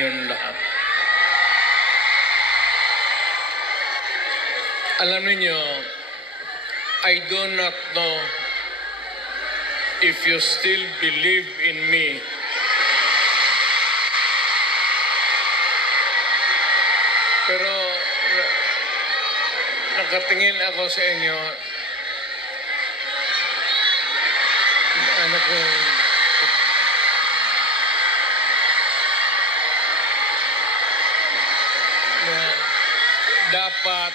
ninyong lahat. Alam niyo, I do not know if you still believe in me. Pero nakatingin ako sa inyo, ano ko, na dapat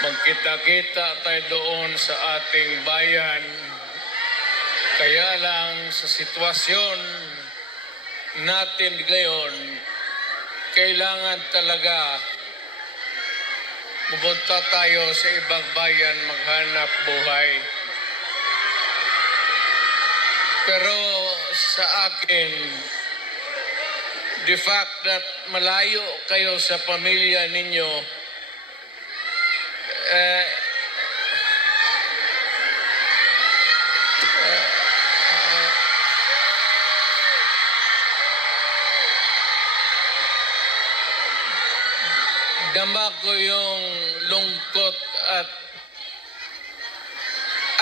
magkita-kita tayo doon sa ating bayan. Kaya lang sa sitwasyon natin ngayon, kailangan talaga pumunta tayo sa ibang bayan maghanap buhay. Pero sa akin, the fact that malayo kayo sa pamilya ninyo, dama ko yung lungkot at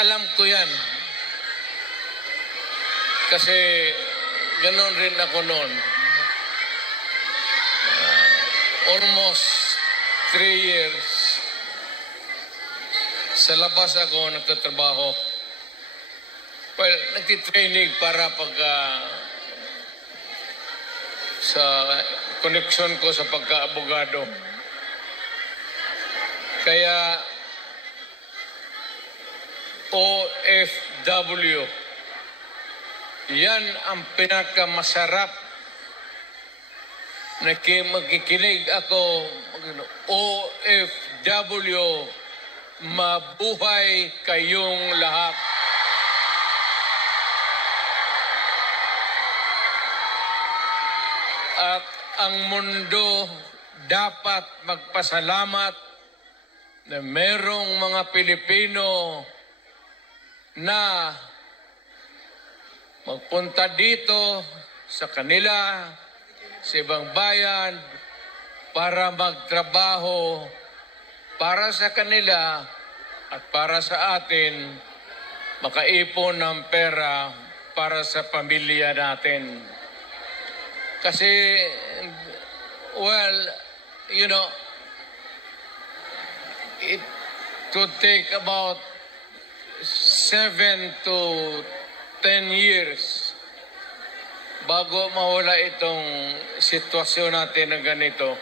alam ko yan. Kasi ganoon rin ako noon. Almost 3 years. Sa labas ako nagtatrabaho. Well, nagtitraining para sa connection ko sa pagka-abogado. Kaya OFW, yan ang pinakamasarap na magkikinig ako. OFW, mabuhay kayong lahat. At ang mundo dapat magpasalamat na merong mga Pilipino na magpunta dito sa kanila, sa ibang bayan, para magtrabaho para sa kanila at para sa atin, makaipon ng pera para sa pamilya natin. Kasi, well, you know, it could take about 7 to 10 years bago mawala itong sitwasyon natin na ganito.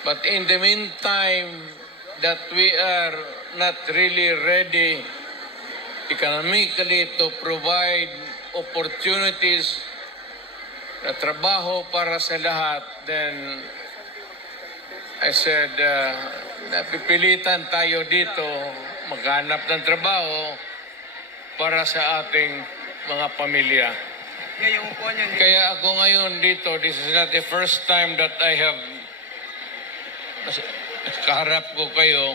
But in the meantime, that we are not really ready economically to provide opportunities na trabaho para sa lahat, then I said, napipilitan tayo dito maghanap ng trabaho para sa ating mga pamilya. Kaya ako ngayon dito, this is not the first time that I have kaharap ko kayo.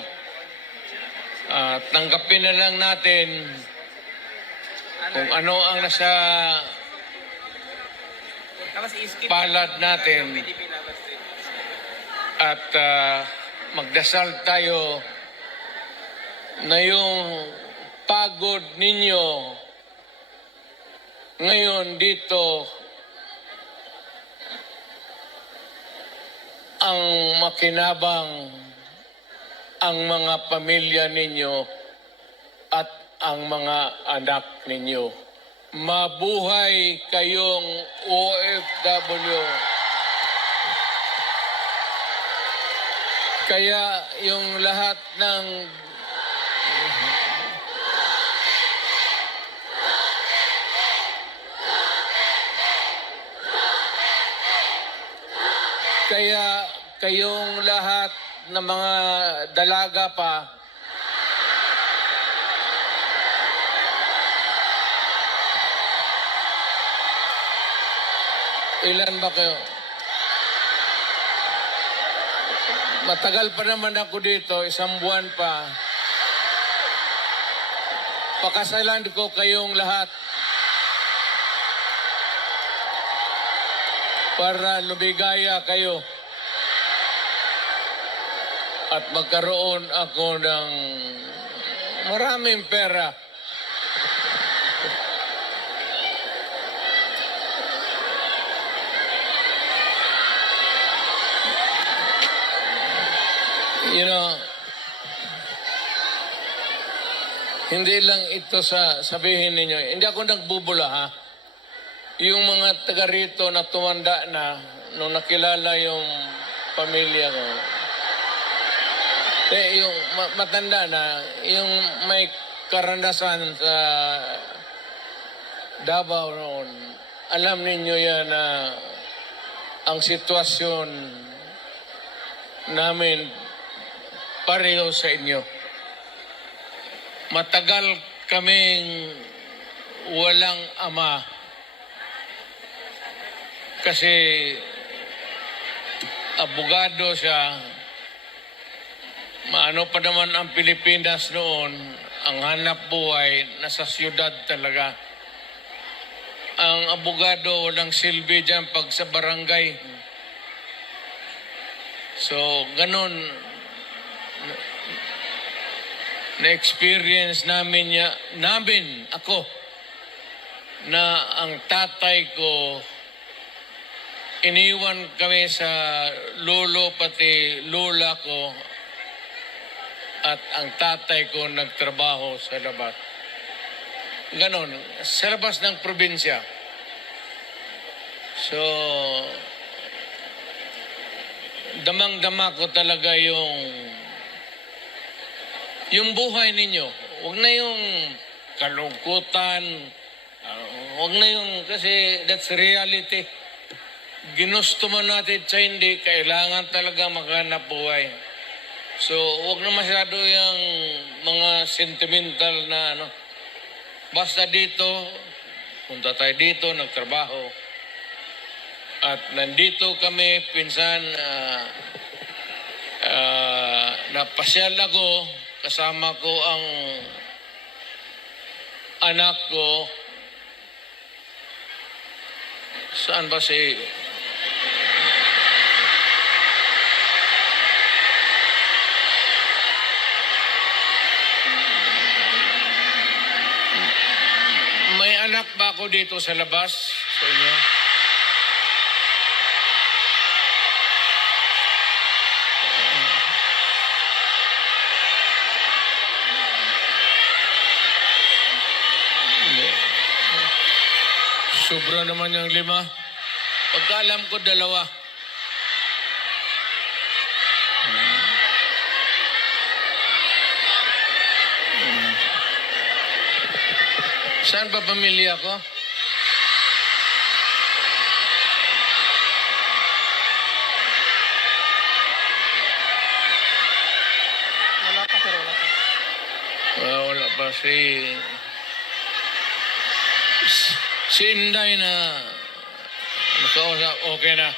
Tanggapin na lang natin kung ano ang nasa palad natin. At magdasal tayo na yung pagod ninyo ngayon dito ang makinabang ang mga pamilya ninyo at ang mga anak ninyo. Mabuhay kayong OFW. Kaya yung lahat ng kaya kayong lahat ng mga dalaga pa, ilan ba kayo? Matagal pa naman ako dito, 1 buwan pa. Pakasalan ko kayong lahat. para lumigaya kayo at magkaroon ako ng maraming pera. You know, hindi lang ito sa sabihin ninyo. Hindi ako nagbubula, ha? Yung mga taga rito na tumanda na nung nakilala yung pamilya ko. Yung matanda na, yung may karanasan sa Davao noon, alam ninyo yan na ang sitwasyon namin pareho sa inyo. Matagal kaming walang ama kasi abogado siya. Maano pa naman ang Pilipinas noon, ang hanap buhay nasa siyudad talaga. Ang abogado walang silbi dyan pag sa barangay. So, ganun na-experience namin ako, na ang tatay ko, iniwan kami sa lolo pati lola ko at ang tatay ko nagtrabaho sa labas. Ganon, sa labas ng probinsya. So, damang-dama ko talaga yung buhay ninyo. Huwag na yung kalungkutan. Huwag na yung, kasi that's reality. Ginusto man natin sa hindi, kailangan talaga maghanap buhay. So, huwag na masyado yung mga sentimental na ano. Basta dito, punta tayo dito, nagtrabaho. At nandito kami, pinsan, napasyal ako, kasama ko ang anak ko. Saan ba si... May anak ba ako dito sa labas sa inyo? Sobra naman yung 5. Pagkaalam ko 2. Saan ba pamilya ko? Wala pa, sir. Wala pa. Wala pa si Inday na nakausap, okay na.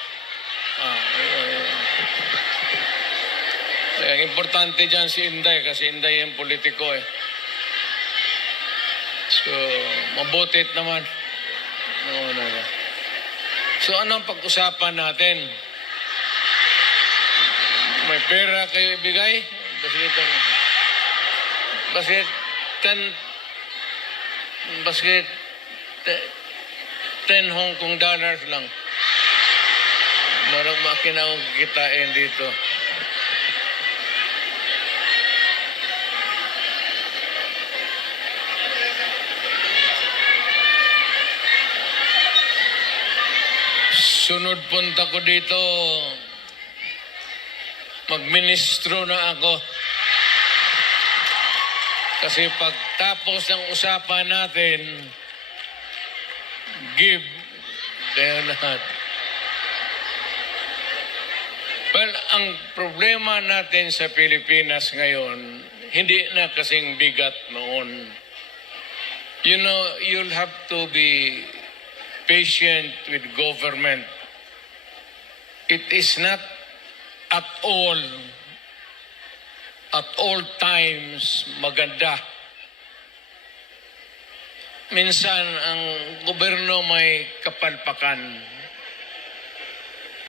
Ang importante dyan si Inday kasi Inday yung politiko eh. So, mabutit naman. No. So, anong pag-usapan natin? May pera kayo ibigay? Basket 10 Hong Kong dollars lang. Marang makinawag kitain dito. Sunod punta ko dito, magministro na ako. Kasi pagtapos ng usapan natin, give kayo lahat. Well, ang problema natin sa Pilipinas ngayon, hindi na kasing bigat noon. You know, you'll have to be patient with government. It is not at all times maganda. Minsan ang gobyerno may kapalpakan.